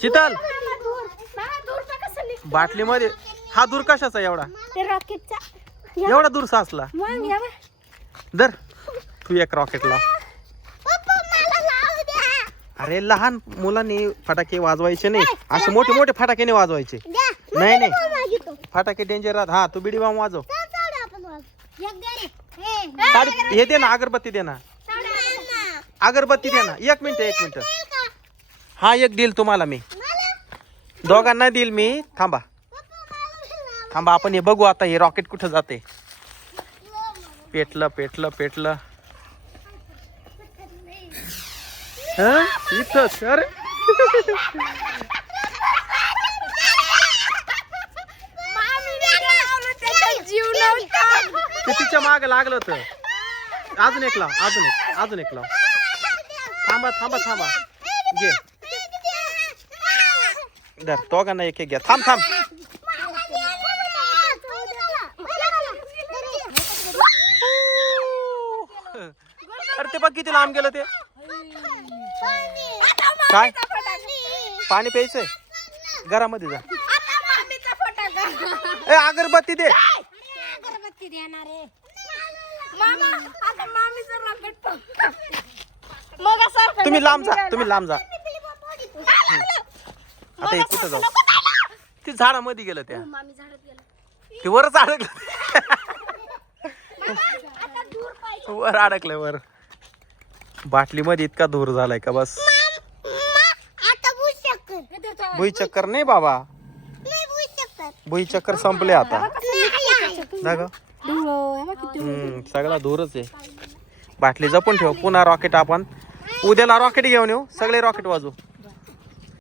शीतल बाटलीमध्ये हा दूर कशाचा एवढा एवढा दूर साचला दर तू एक रॉकेट लाव. अरे लहान मुलांनी फटाके वाजवायचे नाही असे मोठे मोठे फटाके नाही वाजवायचे. नाही नाही फटाके डेंजर राहत. हा तू बिडी बॉम्ब वाजव. साडी हे दे ना अगरबत्ती दे ना अगरबत्ती दे ना. एक मिनिट हा एक देईल तुम्हाला मी दोघांना देईल मी. थांबा थांबा आपण हे बघू आता हे रॉकेट कुठं जाते. पेटलं पेटलं पेटलं इथं सर तिच्या माग लागलं होतं. अजून एक लाव अजून एक लाव. थांबा थांबा थांबा घे दर दोघांना एक एक घ्या. थांब थांब अरे ते बघ किती लांब गेलं ते. काय पाणी प्यायचंय घरामध्ये जा. ए अगरबत्ती दे. तुम्ही लांब जा आता हे कुठं जाऊ. ती झाडामध्ये गेलं त्या ते वरच अडकलं. वर अडकलंय वर. बाटलीमध्ये इतका धूर झालाय का बस. भुई चक्कर नाही बाबा भुई चक्कर संपले आता. सगळा धूरच आहे. बाटली जपून ठेव. पुन्हा रॉकेट आपण उद्याला रॉकेट घेऊन येऊ. सगळे रॉकेट वाजवू.